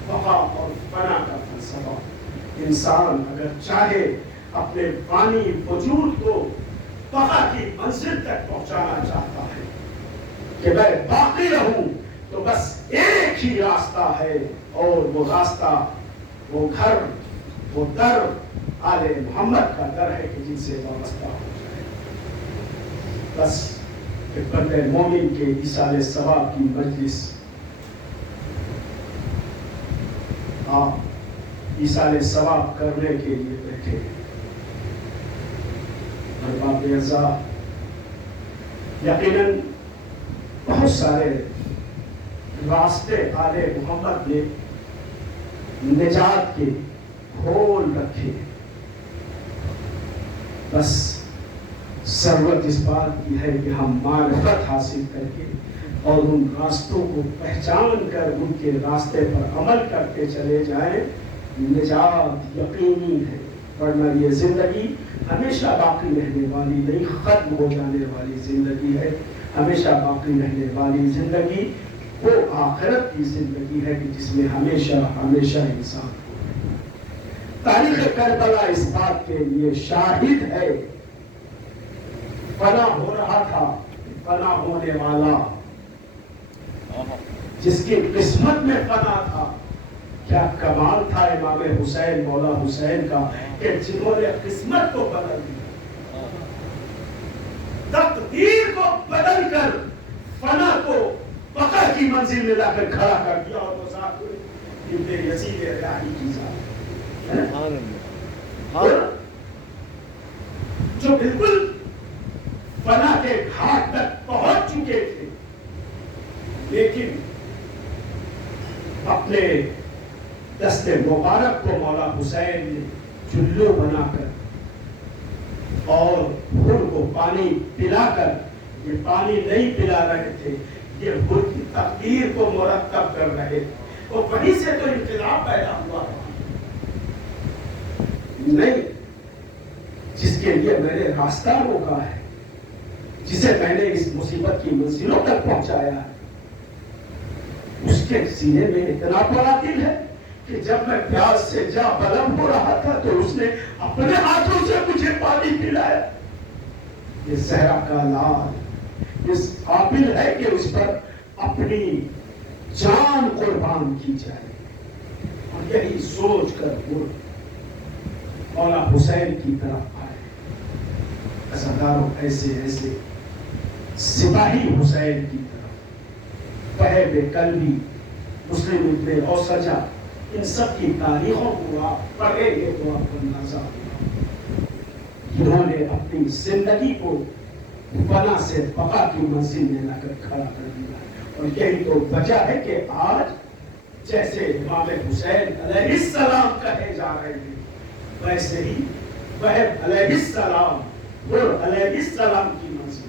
اور فنا کا فلسفہ. انسان اگر چاہے اپنے فانی وجود کو بقا کی منزل تک پہنچانا چاہتا ہے کہ میں باقی رہوں، تو بس ایک ہی راستہ ہے، اور وہ راستہ، وہ گھر، وہ در آل محمد کا در ہے کہ جن سے وابستہ ہو جائے. بس ایک بندے مومن کے ایصال ثواب کی مجلس، آپ ایصال ثواب کرنے کے لیے بیٹھے احباب اعزاء، یقیناً بہت سارے راستے آل محمد نے نجات کے کھول رکھے، بس ضرورت اس بات کی ہے کہ ہم معرفت حاصل کر کے اور ان راستوں کو پہچان کر ان کے راستے پر عمل کرتے چلے جائیں، نجات یقینی ہے، ورنہ یہ زندگی ہمیشہ باقی رہنے والی نہیں، ختم ہو جانے والی زندگی ہے۔ ہمیشہ باقی رہنے والی زندگی وہ آخرت کی زندگی ہے کہ جس میں ہمیشہ ہمیشہ انسان کو، تاریخ کربلا اس بات کے لیے شاہد ہے، فنا ہو رہا تھا، فنا ہونے والا جس کی قسمت میں فنا تھا، کیا کمال تھا امام حسین مولا حسین کا کہ جنہوں نے قسمت کو بدل دیا، تقدیر کو بدل کر فنا کو بقا کی منزل میں لا کر کھڑا کر دیا، اور وہ ذات ابن یزید ریاحی کی ذات جو بالکل فنا کے گھاٹ تک پہنچ چکے تھے، لیکن اپنے دست مبارک کو مولا حسین نے چلو بنا کر اور خود کو پانی پلا کر، یہ پانی نہیں پلا رہے تھے، یہ خود کی تقدیر کو مرتب کر رہے تھے، اور وہیں سے تو انقلاب پیدا ہوا نہیں، جس کے لیے میں نے راستہ روکا ہے، جسے میں نے اس مصیبت کی منزلوں تک پہنچایا ہے، اس کے سینے میں اتنا بڑا دل ہے کہ جب میں پیاس سے جا بلم ہو رہا تھا تو اس نے اپنے ہاتھوں سے مجھے پانی پلایا۔ یہ زہرا کا لال اس قابل ہے کہ اس پر اپنی جان قربان کی جائے، اور یہی سوچ کر وہ مولا حسین کی طرف آئے۔ عزاداروں، ایسے ایسے سپاہی حسین کی طرف، وہب قلبی، مسلم ابن اوسجہ، ان سب کی تاریخوں کو آپ پڑھیں گے تو آپ کو اندازہ ہوگا، جنہوں نے اپنی زندگی کو فنا سے بقا کی منزل میں لا کر کھڑا کر دیا، اور یہی تو وجہ ہے کہ آج جیسے امام حسین علیہ السلام کہے جا رہے ہیں، ویسے ہی وہب علیہ السلام اور علیہ السلام کی منزل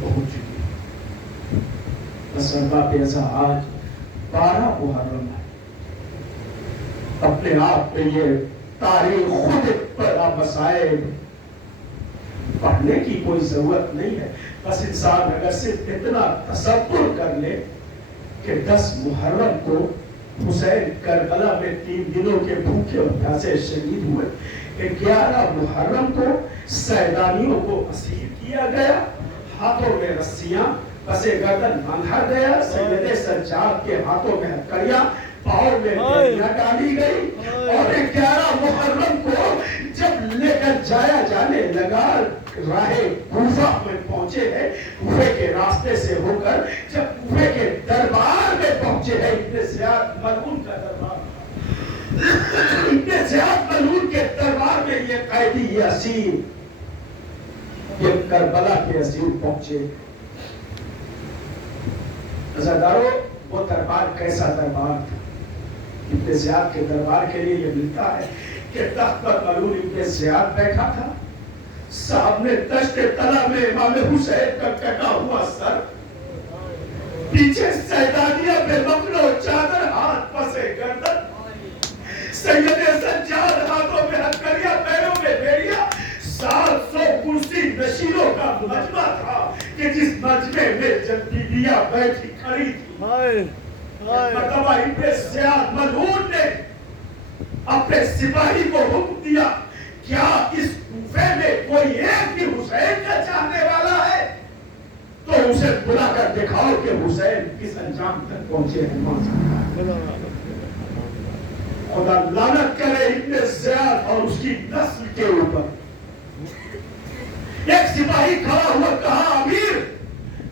پہنچ چکی ہے۔ بس احباب اعزاء، آج 12 محرم ہے، اپنے آپ میں یہ تاریخ خود پر مسائل پڑھنے کی کوئی ضرورت نہیں ہے، بس انسان اگر صرف اتنا تصور کر لے کہ 10 محرم کو حسین کربلا میں 3 دنوں کے بھوکے اور پیاسے شہید ہوئے، 11 محرم کو سیدانیوں کو اسیر کیا گیا، ہاتھوں میں رسیاں، پسے گردن باندھا گیا، سید سجاد کے ہاتھوں میں ہتھکڑیاں، پاؤں میں بیڑیاں ڈالی گئی، اور 11 محرم کو جب لے کر جایا جانے لگا، راہ کوفہ میں پہنچے ہیں، کوفے کے راستے سے ہو کر جب کوفے کے دربار میں پہنچے ہیں، ابن زیاد ملعون کا دربار، ابن زیاد ملعون کے دربار میں یہ قیدی، یہ اسیر، یہ کربلا کے اسیر پہنچے۔ عزاداروں، وہ دربار کیسا دربار تھا؟ ابن زیاد کے دربار کے لیے یہ ملتا ہے کہ تخت پر ملعون ابن زیاد بیٹھا تھا، سامنے دشت طلح میں امام حسین کا کٹا ہوا سر، پیچھے سیدانیہ بے مقن و چادر، ہاتھ پسے گردن، سید سجاد ہاتھوں میں ہتھکڑیاں، پیروں میں بیڑیاں، 700 کرسی نشینوں کا مجمع تھا کہ جس مجمع میں جب بیویاں بیٹھی کھڑی تھی، مرتبہ ابن زیاد ملعون نے اپنے سپاہی کو حکم دیا، کیا اس کوفے میں کوئی ایک بھی حسین کا چاہنے والا ہے تو اسے بلا کر دکھاؤ کہ حسین کس انجام تک پہنچے ہیں۔ خدا لعنت کرے ابن زیاد اور اس کی نسل کے اوپر، ایک سپاہی کھڑا ہوا کہا امیر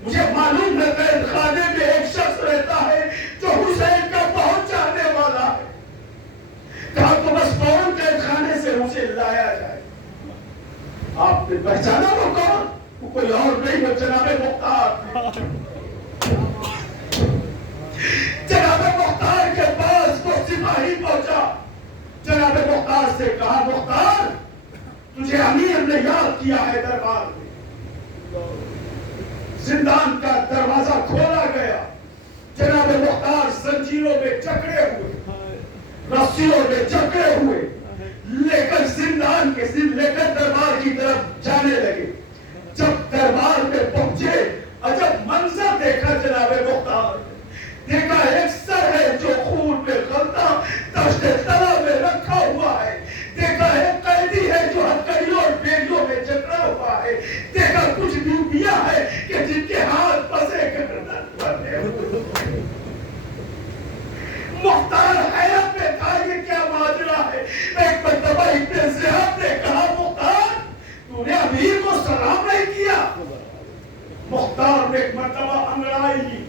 مجھے معلوم ہے قید خانے میں ایک شخص رہتا ہے جو حسین کا بہت چاہنے والا ہے، کہا تو بس فوراً قید خانے سے اسے لایا جائے۔ آپ نے پہچانا وہ کون؟ وہ کوئی اور نہیں، وہ جناب مختار۔ جناب مختار کے پاس وہ سپاہی پہنچا، جناب مختار سے کہا مختار تجھے امیر نے یاد کیا ہے دربار میں۔ زندان کا دروازہ کھولا گیا، جناب مختار زنجیروں میں جکڑے ہوئے، رسیوں میں جکڑے ہوئے لے کر زندان کے لے کر دربار کی طرف جانے لگے۔ جب دربار میں پہنچے عجب منظر دیکھا جناب مختار، دیکھا ایک سر ہے جو خون میں غلطہ دشت طلع میں رکھا ہوا ہے، دیکھا ایک قیدی ہے جو ہتھکڑیوں اور بیڑیوں میں جکڑا ہوا ہے، دیکھا کچھ بیویاں ہیں کہ جن کے ہاتھ پسے گردن بندھے ہوئے۔ مختار حیرت میں تھا یہ کیا ماجرا ہے۔ ایک مرتبہ ابن زیاد نے کہا مختار تو نے امیر کو سلام نہیں کیا۔ مختار نے ایک مرتبہ انگڑائی لی،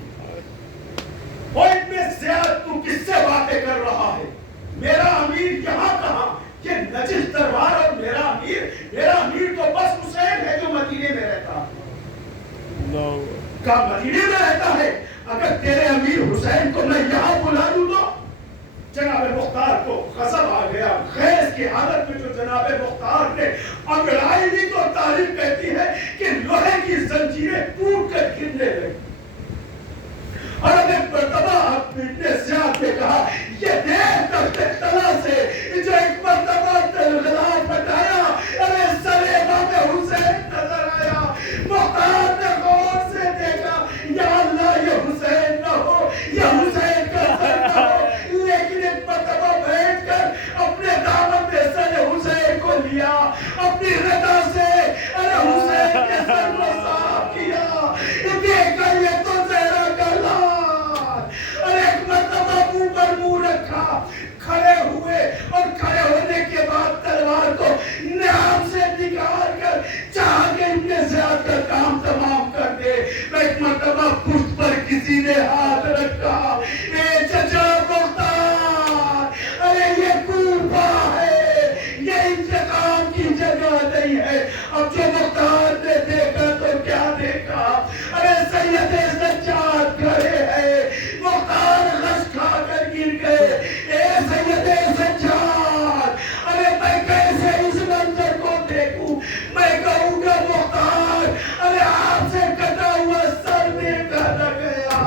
وہ ابن زیاد تو کس سے باتیں کر رہا ہے؟ میرا امیر یہاں کہاں؟ یہ نجس دربار اور میرا امیر تو بس حسین ہے جو مدینے میں رہتا ہے۔ کہا مدینے میں رہتا ہے؟ اگر تیرے امیر حسین کو میں یہاں بلا لوں تو؟ جناب مختار کو غضب آ گیا، خیز کی حالت میں جو جناب مختار نے انگڑائی لی تو تاریخ کہتی ہے کہ لوہے کی زنجیریں ٹوٹ کر گرنے لگی۔ اور ایک مرتبہ ابن زیاد نے کہا یہ دیکھ دشت طلع سے جو ایک مرتبہ غلاف ہٹایا، ارے سر امام حسین نظر آیا۔ مختار نے غور سے دیکھا، یا اللہ یہ حسین نہ ہو، یہ حسین کا سر نہ ہو، لیکن ایک مرتبہ بیٹھ کر اپنے دامن میں سر حسین کو لیا، اپنی رضا سے ارے حسین کے سر کو صاف کیا، دیکھا یہ تو زہرا کا لال۔ اور ایک مرتبہ منہ پر منہ رکھا، کھڑے ہوئے اور کھڑے ہونے کے بعد تلوار کو نام سے نکال کر چاہ کے ابن زیاد کا کام تمام کر دے۔ ایک مرتبہ پشت پر کسی نے ہاتھ رکھا، اے چچا مختار ارے یہ کوفہ ہے، یہ انتقام کی جگہ نہیں ہے۔ اب جو مختار نے دیکھا تو کیا دیکھا، ارے سید سجاد کھڑے ہیں، مختار غش کھا کر گر گئے۔ اے سید سجاد ارے میں کیسے اس منظر کو دیکھوں، میں کہوں گا مختار ارے آپ سے کٹا ہوا سر دیکھا نہ گیا۔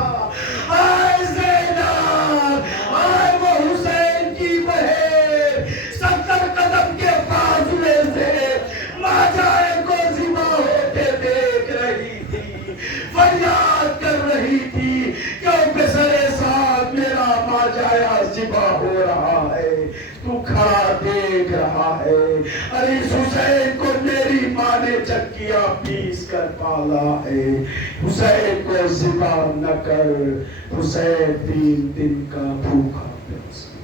آئے زینب، آئے وہ حسین کی بہن، 70 قدم کے فاصلے سے ماجائے کو ذبح ہوتے دیکھ رہی تھی، فریاد کر رہی تھی کیوں بسرے ساتھ میرا ماجایا ذبح ہو رہا ہے، تو کھڑا دیکھ رہا ہے۔ ارے اس حسین کو میری ماں نے چکیاں پیس کر پالا ہے، حسین کو ذبح نہ کر، حسین 3 دن کا بھوکا پیاسا۔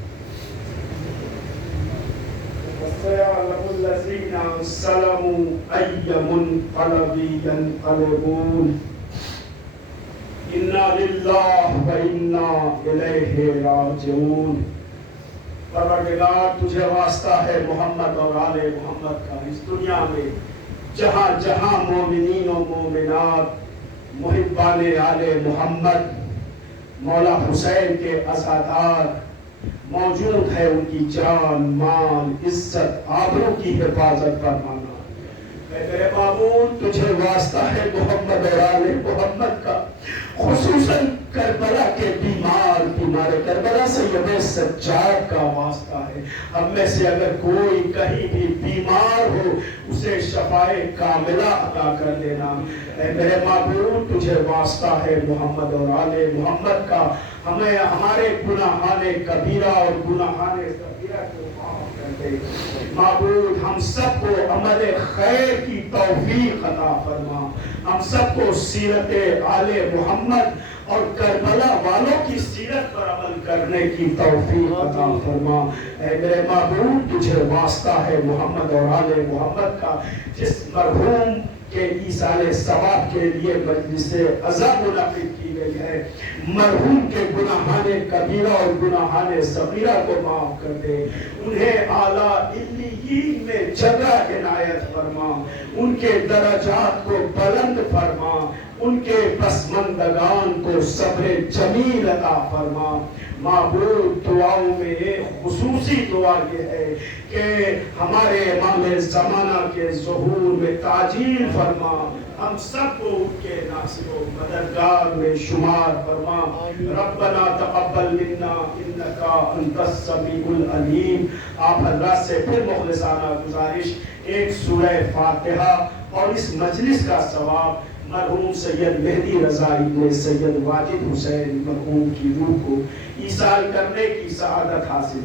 وَسَيَعْلَمُ الَّذِينَ ظَلَمُوا أَيَّ مُنقَلَبٍ يَنقَلِبُونَ اِنَّا لِلَّهِ وَإِنَّا إِلَيْهِ رَاجِعُونَ۔ پروردگار تجھے واسطہ ہے محمد اور آل محمد کا، اس دنیا میں جہاں جہاں مومنین و مومنات محبان آل محمد مولا حسین کے عزادار موجود ہے، ان کی جان مال عزت آبرو کی حفاظت فرمانا۔ اے میرے معبود تجھے واسطہ ہے محمد اور آل محمد کا، خصوصاً کربلا کے بیمار کربلا سے یہ سجاد کا واسطہ ہے۔ ہم میں سے اگر کوئی کہیں بھی بیمار ہو اسے شفائے کاملہ عطا کر دینا۔ اے میرے معبود تجھے واسطہ ہے محمد اور آل محمد کا، ہمیں ہمارے گناہان کبیرہ اور گناہان صغیرہ کو معاف کر دے۔ معبود ہم سب کو عمل خیر کی توفیق عطا فرما، ہم سب کو سیرت آل محمد اور کربلا والوں کی سیرت پر عمل کرنے کی توفیق عطا فرما۔ اے میرے معبود تجھے واسطہ ہے محمد اور آل محمد کا، جس مرحوم کہ ایصال ثواب کے لیے مجلس عزا منعقد کی گئی ہے. مرحوم کے گناہان کبیرہ اور گناہان صغیرہ کو معاف کر دے, انہیں اعلیٰ علیین میں جگہ عنایت فرما, ان کے درجات کو بلند فرما, ان کے پسماندگان کو صبر جمیل عطا فرما. معبود دعاؤں میں ایک خصوصی دعا یہ ہے کہ ہمارے امام زمانہ کے ظہور میں تعجیل فرما, ہم سب کو ان کے ناصر و مددگار میں شمار فرما. ربنا تقبل منا انکا انت السمیع العلیم. آپ حضرات سے پھر مخلصانہ گزارش, ایک سورہ فاتحہ اور اس مجلس کا ثواب مرحوم سید مہدی رضا ابن سید واجد حسین مرحوم کی روح کو ایصال کرنے کی سعادت حاصل.